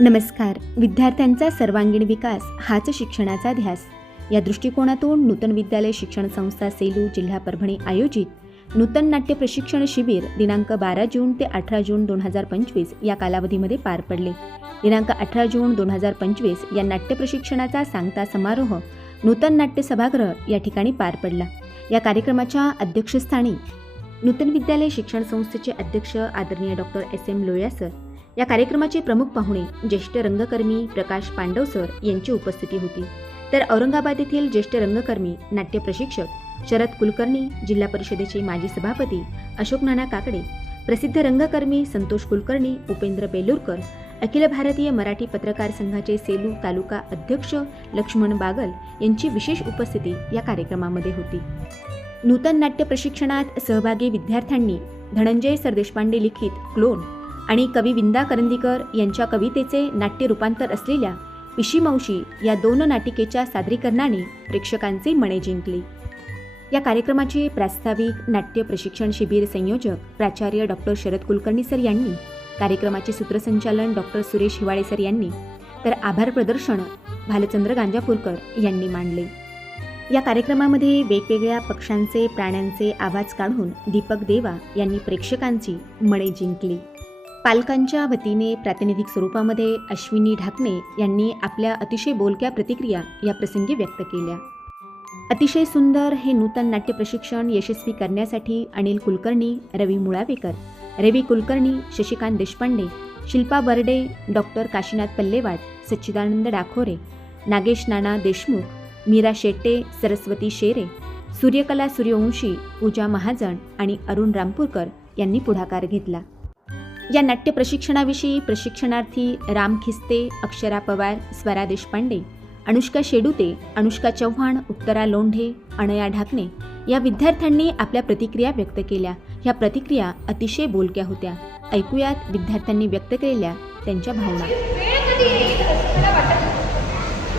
नमस्कार. विद्यार्थ्यांचा सर्वांगीण विकास हाच शिक्षणाचा ध्यास. या दृष्टिकोनातून नूतन विद्यालय शिक्षण संस्था सेलू जिल्हा परभणी आयोजित नूतन नाट्य प्रशिक्षण शिबिर दिनांक बारा जून ते अठरा जून दोन हजार पंचवीस या कालावधीमध्ये पार पडले. दिनांक अठरा जून दोन हजार पंचवीस या नाट्य प्रशिक्षणाचा सांगता समारोह नूतन नाट्य सभागृह या ठिकाणी पार पडला. या कार्यक्रमाच्या अध्यक्षस्थानी नूतन विद्यालय शिक्षण संस्थेचे अध्यक्ष आदरणीय doctor S M Loya sir या कार्यक्रमाचे प्रमुख पाहुणे ज्येष्ठ रंगकर्मी प्रकाश पांडव सर यांची उपस्थिती होती. तर औरंगाबाद येथील ज्येष्ठ रंगकर्मी नाट्य प्रशिक्षक शरद कुलकर्णी जिल्हा परिषदेचे माजी सभापती अशोक नाना काकडे प्रसिद्ध रंगकर्मी संतोष कुलकर्णी उपेंद्र बेलूरकर अखिल भारतीय मराठी पत्रकार संघाचे सेलू तालुका अध्यक्ष लक्ष्मण बागल यांची विशेष उपस्थिती या कार्यक्रमामध्ये होती. नूतन नाट्य प्रशिक्षणात सहभागी विद्यार्थ्यांनी धनंजय सरदेशपांडे लिखित क्लोन आणि कवी विंदा करंदीकर यांच्या कवितेचे नाट्य रूपांतर असलेल्या पिशी या दोन नाटिकेच्या सादरीकरणाने प्रेक्षकांचे मने जिंकले. या कार्यक्रमाचे प्रास्ताविक नाट्य प्रशिक्षण शिबिर संयोजक प्राचार्य डॉक्टर शरद कुलकर्णी सर यांनी कार्यक्रमाचे सूत्रसंचालन डॉक्टर सुरेश हिवाळे सर यांनी तर आभार प्रदर्शन भालचंद्र गांजापूरकर यांनी मांडले. या कार्यक्रमामध्ये वेगवेगळ्या पक्ष्यांचे प्राण्यांचे आवाज काढून दीपक देवा यांनी प्रेक्षकांची मणे जिंकली. पालकांच्या वतीने प्रातिनिधिक स्वरूपामध्ये अश्विनी ढाकणे यांनी आपल्या अतिशय बोलक्या प्रतिक्रिया या प्रसंगी व्यक्त केल्या. अतिशय सुंदर हे नूतन नाट्य प्रशिक्षण यशस्वी करण्यासाठी अनिल कुलकर्णी रवी मुळावेकर रवी कुलकर्णी शशिकांत देशपांडे शिल्पा बर्डे डॉक्टर काशीनाथ पल्लेवाड सच्चिदानंद डाखोरे नागेश नाना देशमुख मीरा शेट्टे सरस्वती शेरे सूर्यकला सूर्यवंशी पूजा महाजन आणि अरुण रामपूरकर यांनी पुढाकार घेतला. या नाट्य प्रशिक्षणाविषयी प्रशिक्षणार्थी राम खिस्ते अक्षरा पवार स्वरा देशपांडे अनुष्का शेडुते अनुष्का चव्हाण उत्तरा लोंढे अनया ढाकणे या विद्यार्थ्यांनी आपल्या प्रतिक्रिया व्यक्त केल्या. ह्या प्रतिक्रिया अतिशय बोलक्या होत्या. ऐकूयात विद्यार्थ्यांनी व्यक्त केलेल्या त्यांच्या भावना.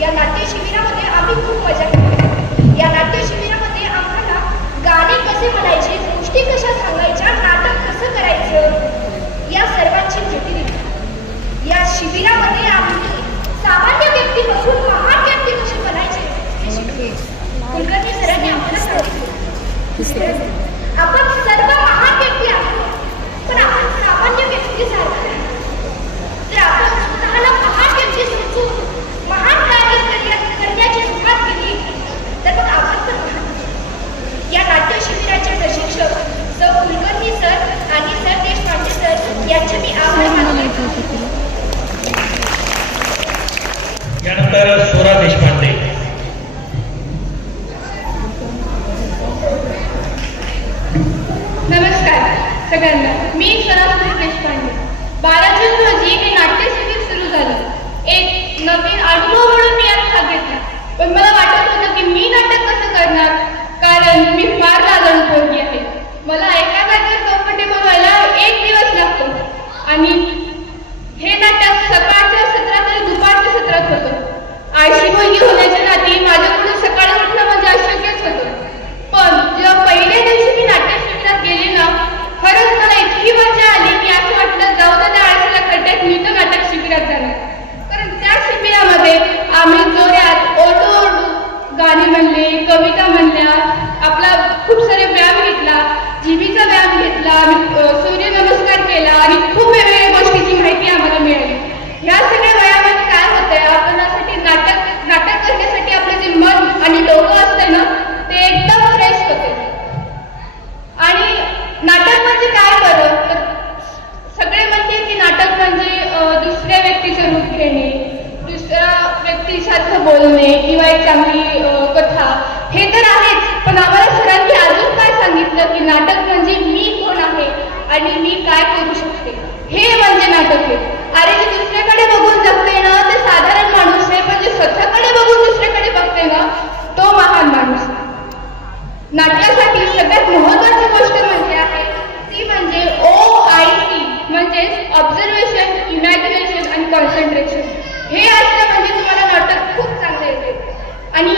या नाट्य शिबिरामध्ये आम्ही खूप मजा केली. या नाट्य शिबिरामध्ये आम्हाला गाणे कसे म्हणायचे गोष्टी कशा सांगायच्या नाटक कसं करायचं या सर्वांची माहिती दिली या शिबिरामध्ये आम्ही सामान्य व्यक्तीपासून महान व्यक्ती कशी बनायचे हे शिकलो. कुलकर्णी सरांनी आम्हाला सांगितलं आपण सर्व महान व्यक्ती आहोत पण आपण सामान्य व्यक्तीसारखं नाही. जर आपण स्वतःला महान व्यक्ती समजून महान कार्य करण्या- करण्याची सुरुवात केली तर मग आपण पण महान होऊ. या नाट्य शिबिराचे प्रशिक्षक सर कुलकर्णी सर आणि सर देशपांडे सर यांचे मी आभार मानते यानंतर स्वरा देशपांडे नमस्कार सगळ्यांना मी सरासरी देशपांडे बारा जून रोजी हे नाट्य शिबिर सुरू झालं एक नवीन अनुभव म्हणून मी यात भाग घेतला पण मला वाटत होतं की मी नाटक कसं करणार? कारण मी फार लाजण पोरगी आहे. मला एका जागेवर कम्फर्टेबल व्हायला एक दिवस लागतो. आणि हे नाटक सकाळच्या सत्रात आणि दुपारच्या सत्रात होतं. आळशी मुलगी होण्याच्या नाती माझ्याकडून सकाळी उठणं म्हणजे अशक्यच होतं. पण जेव्हा पहिल्या दिवशी मी नाट्य शिबिरात गेले ना खरंच मला इतकी मजा आली की असं वाटलं जाऊ दे त्या आळशीला खड्ड्यात मी तर नाटक शिबिरात जाणार कारण त्या शिबिरामध्ये आम्ही जोऱ्यात ओरडू ओरडू गाणी म्हणले कविता म्हणल्या आपला खूप सारे व्यायाम घेतला जीबीचा व्यायाम घेतला आम्ही सूर्य नमस्कार केला आणि खूप वेगवेगळ्या गोष्टीची माहिती आम्हाला मिळाली ह्या सगळ्या व्यायामाने काय होतंय आपणासाठी नाटक नाटक करण्यासाठी आपलं जे मन आणि डोकं असते ना ते एकदम फ्रेश होते आणि नाटक म्हणजे काय बरं तर सगळे म्हणते की नाटक म्हणजे अं, दुसऱ्या व्यक्तीचं रूप घेणे दुसऱ्या व्यक्तीसारखं बोलणे किंवा एक चांगली कथा हे तर आहेच. पण आम्हाला सरांनी अजून काय सांगितलं की नाटक म्हणजे मी कोण आहे आणि मी काय करू शकते? हे म्हणजे नाटक आहे अरे जे दुसऱ्याकडे बघून जगते ना ते साधारण माणूस आहे पण जे स्वतःकडे बघून दुसऱ्याकडे बघते ना तो महान माणूस. नाटकासाठी सगळ्यात महत्वाची गोष्ट म्हणजे आहे ती म्हणजे ओ आय सी म्हणजेच ऑब्झर्वेशन इमॅजिनेशन आणि कॉन्सन्ट्रेशन हे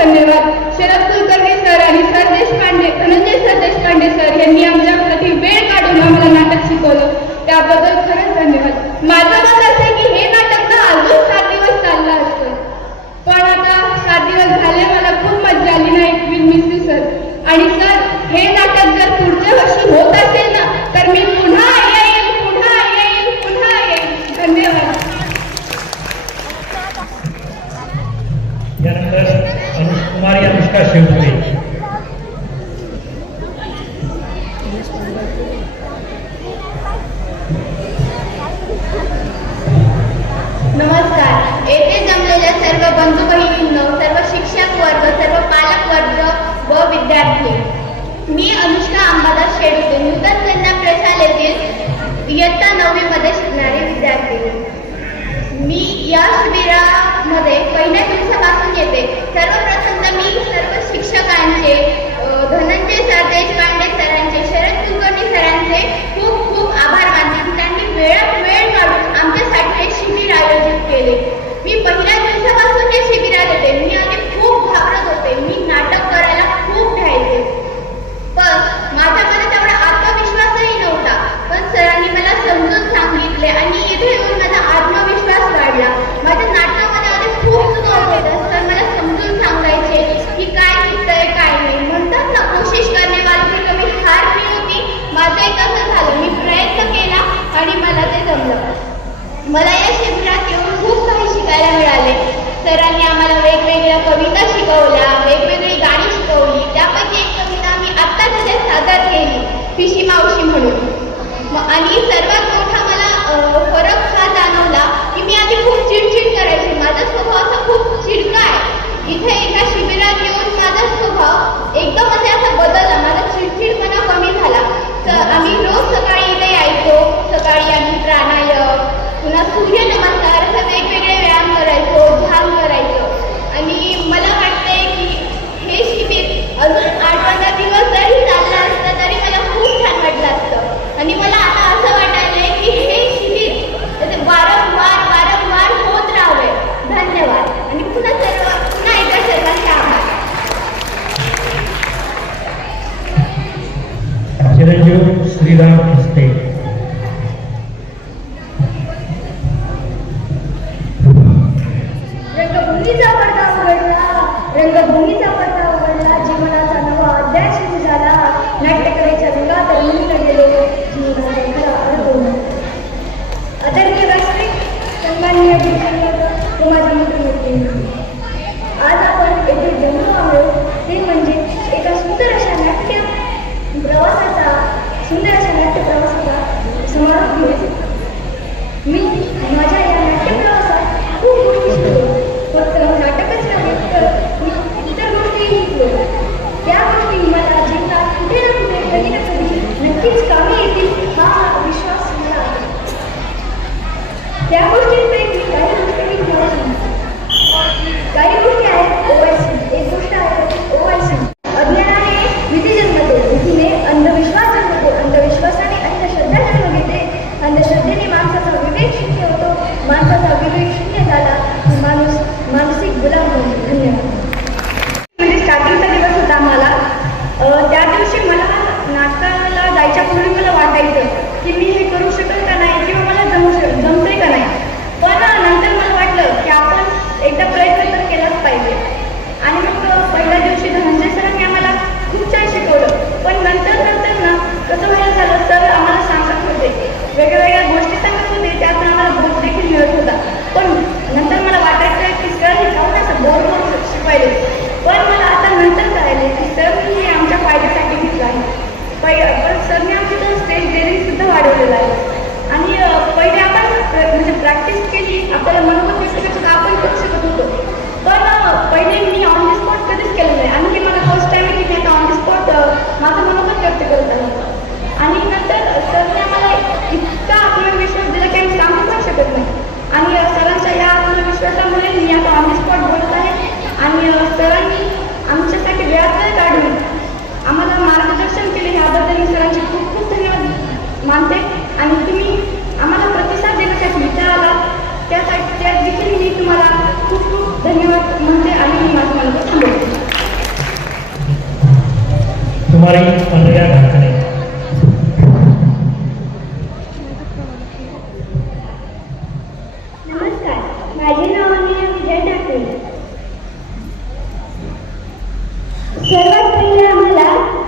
धन्यवाद. शरद कुलकर्णी सर आणि sir Deshpande Dhananjay sir Deshpande sir यांनी आमच्यासाठी वेळ काढून आम्हाला नाटक शिकवलं. त्याबद्दल खरंच धन्यवाद. माझं मत असं की हे नाटक ना अजून सात दिवस चाललं असतं. पण आता सात दिवस झाले मला खूप मजा आली नाही विल मिस सर. आणि सर हे नाटक मी अनुष्का अंबादास शेडुके नूतन कन्या प्रशालेतील इयत्ता नववीमध्ये शिकणारी विद्यार्थी. मी या शिबिरामध्ये पहिल्या दिवसापासून येते. सर्वप्रथम तर मी सर्व शिक्षकांचे धनंजय सर पांडे सरांचे शरद कुलकर्णी सरांचे खूप खूप आभार मानते. त्यांनी वेळात वेळ काढून आमच्यासाठी शिबिर आयोजित केले. आणि सरांच्या या आत्मविश्वासामुळे मी आता ऑन स्पॉट बोलत आहे. आणि सरांनी आमच्यासाठी वेळात काढून आम्हाला मार्गदर्शन केले. याबद्दल मी सरांचे खूप खूप धन्यवाद. मानते. आणि तुम्ही आम्हाला प्रतिसाद देण्यासाठी इथे आला. त्यासाठी त्या देखील मी तुम्हाला खूप खूप धन्यवाद म्हणते. आणि मी माझं म्हणतो थांबवते. सर्वात पहिले आम्हाला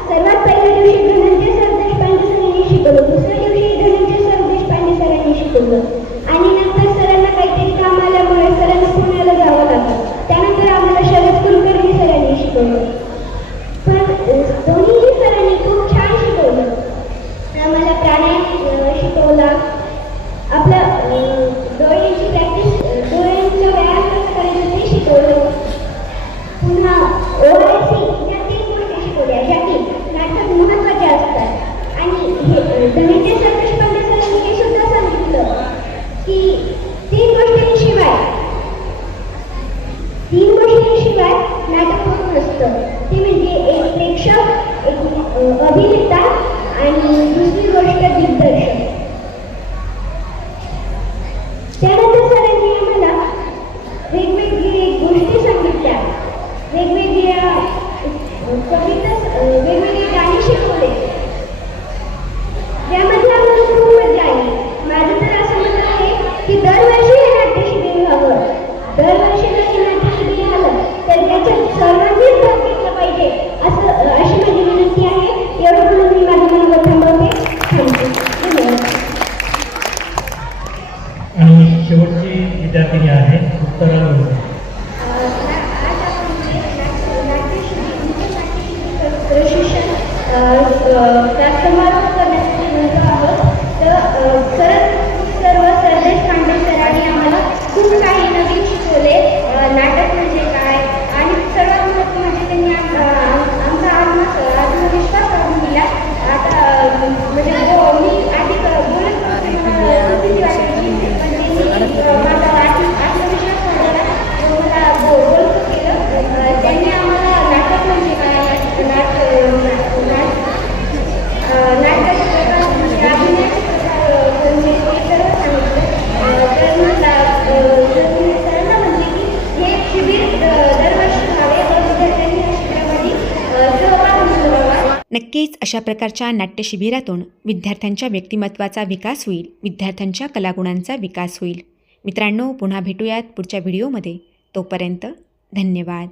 सर्वात पहिल्या दिवशी धनंजय सरदेश पांडे सरांनी शिकवलं दुसऱ्या दिवशी धनंजय सरदेश पांडे सरांनी शिकवलं आणि नंतर सरांना काहीतरी काम आल्यामुळे सरांना पुण्याला जावं लागलं. त्यानंतर आम्हाला शरद कुलकर्णी सरांनी शिकवलं. अशा प्रकारच्या नाट्यशिबिरातून विद्यार्थ्यांच्या व्यक्तिमत्वाचा विकास होईल विद्यार्थ्यांच्या कलागुणांचा विकास होईल. मित्रांनो पुन्हा भेटूयात पुढच्या व्हिडिओमध्ये. तोपर्यंत धन्यवाद.